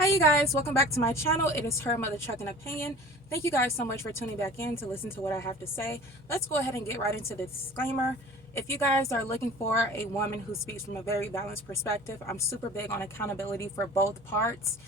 Hi you guys, welcome back to my channel. It is Her Mother Trucking Opinion. Thank you guys so much for tuning back in to listen to what I have to say. Let's go ahead and get right into the disclaimer. If you guys are looking for a woman who speaks from a very balanced perspective, I'm super big on accountability for both parts,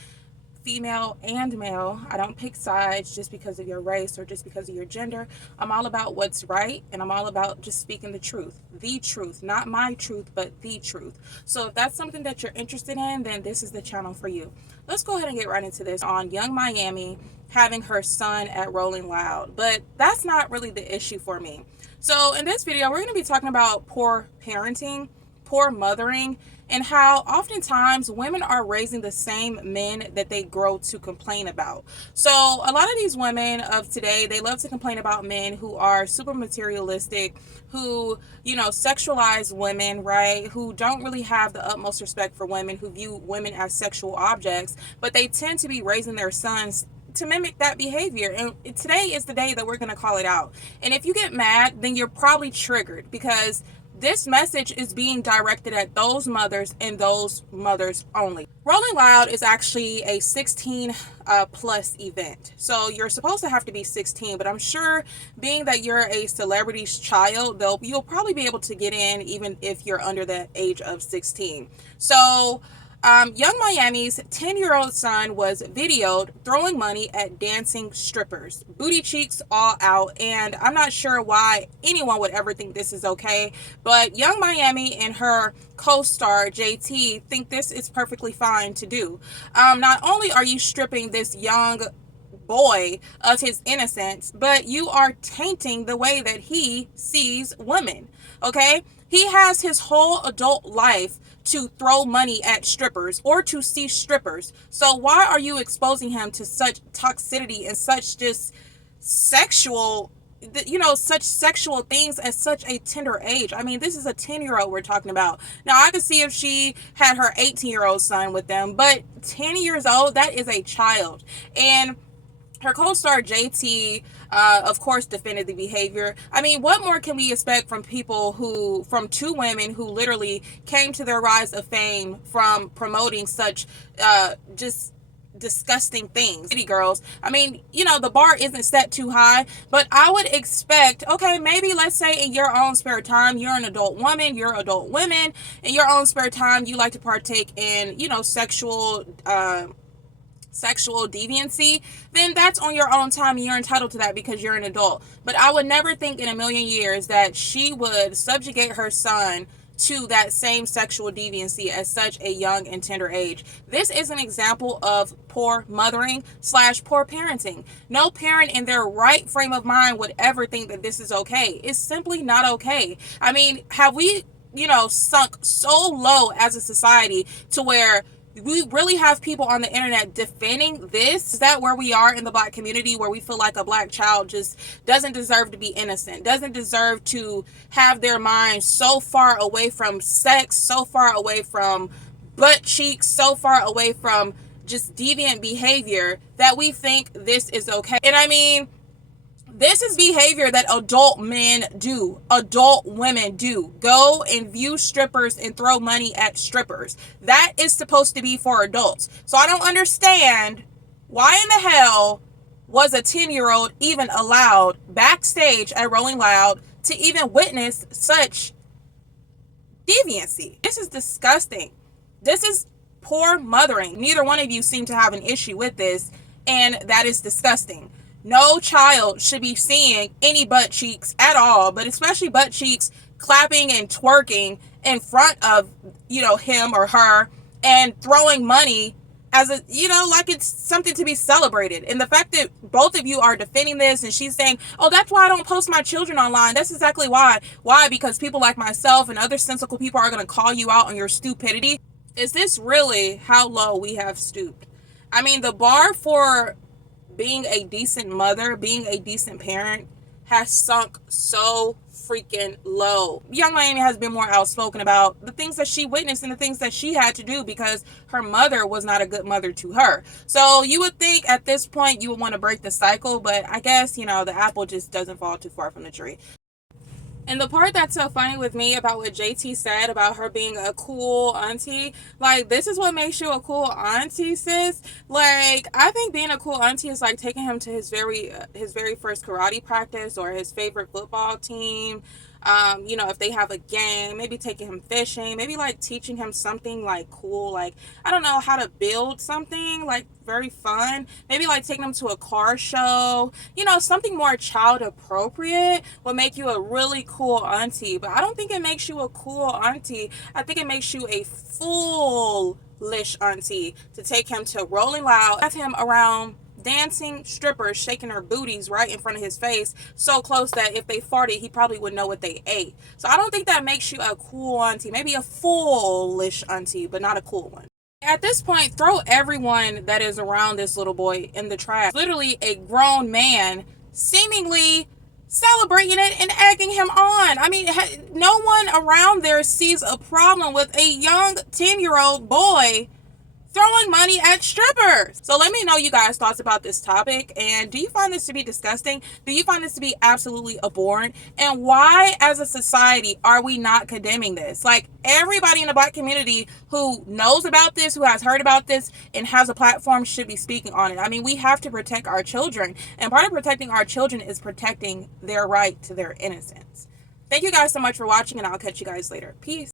female and male. I don't pick sides just because of your race or just because of your gender. I'm all about what's right, and I'm all about just speaking the truth, not my truth, but the truth. So if that's something that you're interested in, then this is the channel for you. Let's go ahead and get right into this on Yung Miami having her son at Rolling Loud. But that's not really the issue for me. So in this video, we're going to be talking about poor parenting, poor mothering, and how oftentimes women are raising the same men that they grow to complain about. So a lot of these women of today, they love to complain about men who are super materialistic, who, sexualize women, right? Who don't really have the utmost respect for women, who view women as sexual objects, but they tend to be raising their sons to mimic that behavior. And today is the day that we're going to call it out. And if you get mad, then you're probably triggered, because this message is being directed at those mothers and those mothers only. Rolling Loud is actually a 16 plus event. So you're supposed to have to be 16, but I'm sure being that you're a celebrity's child, you'll probably be able to get in even if you're under the age of 16. So Yung Miami's 10-year-old son was videoed throwing money at dancing strippers, booty cheeks all out, and I'm not sure why anyone would ever think this is okay, but Yung Miami and her co-star JT think this is perfectly fine to do. Not only are you stripping this young boy of his innocence, but you are tainting the way that he sees women, okay? He has his whole adult life to throw money at strippers or to see strippers. So why are you exposing him to such toxicity and such just sexual, such sexual things at such a tender age? I mean, this is a 10-year-old we're talking about. Now, I could see if she had her 18-year-old son with them, but 10 years old, that is a child. And her co-star JT, of course, defended the behavior. I mean, what more can we expect from from two women who literally came to their rise of fame from promoting such just disgusting things? City girls. I mean, the bar isn't set too high, but I would expect, okay, maybe let's say in your own spare time, you're an adult woman, you're adult women, in your own spare time, you like to partake in, sexual deviancy, then that's on your own time and you're entitled to that because you're an adult. But I would never think in a million years that she would subjugate her son to that same sexual deviancy at such a young and tender age. This is an example of poor mothering / poor parenting. No parent in their right frame of mind would ever think that this is okay. It's simply not okay. I mean, have we, sunk so low as a society to where we really have people on the internet defending this? Is that where we are in the Black community, where we feel like a Black child just doesn't deserve to be innocent, doesn't deserve to have their mind so far away from sex, so far away from butt cheeks, so far away from just deviant behavior that we think this is okay? And I mean, this is behavior that adult men do, adult women do. Go and view strippers and throw money at strippers. That is supposed to be for adults. So I don't understand why in the hell was a 10-year-old even allowed backstage at Rolling Loud to even witness such deviancy. This is disgusting. This is poor mothering. Neither one of you seem to have an issue with this, and that is disgusting. No child should be seeing any butt cheeks at all, but especially butt cheeks clapping and twerking in front of, him or her, and throwing money as a, like it's something to be celebrated. And the fact that both of you are defending this, and she's saying, oh, that's why I don't post my children online. That's exactly why. Why? Because people like myself and other sensible people are going to call you out on your stupidity. Is this really how low we have stooped? I mean, the bar for being a decent mother, being a decent parent, has sunk so freaking low. Yung Miami has been more outspoken about the things that she witnessed and the things that she had to do because her mother was not a good mother to her. So you would think at this point you would want to break the cycle, but I guess, the apple just doesn't fall too far from the tree. And the part that's so funny with me about what JT said about her being a cool auntie, like, this is what makes you a cool auntie, sis. Like, I think being a cool auntie is like taking him to his very first karate practice or his favorite football team. If they have a game, maybe taking him fishing, maybe like teaching him something like cool, like, I don't know, how to build something like very fun. Maybe like taking him to a car show, something more child appropriate would make you a really cool auntie. But I don't think it makes you a cool auntie. I think it makes you a foolish auntie to take him to Rolling Loud, have him around dancing strippers shaking their booties right in front of his face, so close that if they farted he probably would know what they ate. So I don't think that makes you a cool auntie. Maybe a foolish auntie, but not a cool one. At this point, throw everyone that is around this little boy in the trash. Literally a grown man seemingly celebrating it and egging him on. I mean, no one around there sees a problem with a young 10-year-old boy throwing money at strippers. So let me know you guys' thoughts about this topic. And do you find this to be disgusting? Do you find this to be absolutely abhorrent? And why, as a society, are we not condemning this? Like, everybody in the Black community who knows about this, who has heard about this, and has a platform should be speaking on it. I mean, we have to protect our children. And part of protecting our children is protecting their right to their innocence. Thank you guys so much for watching, and I'll catch you guys later. Peace.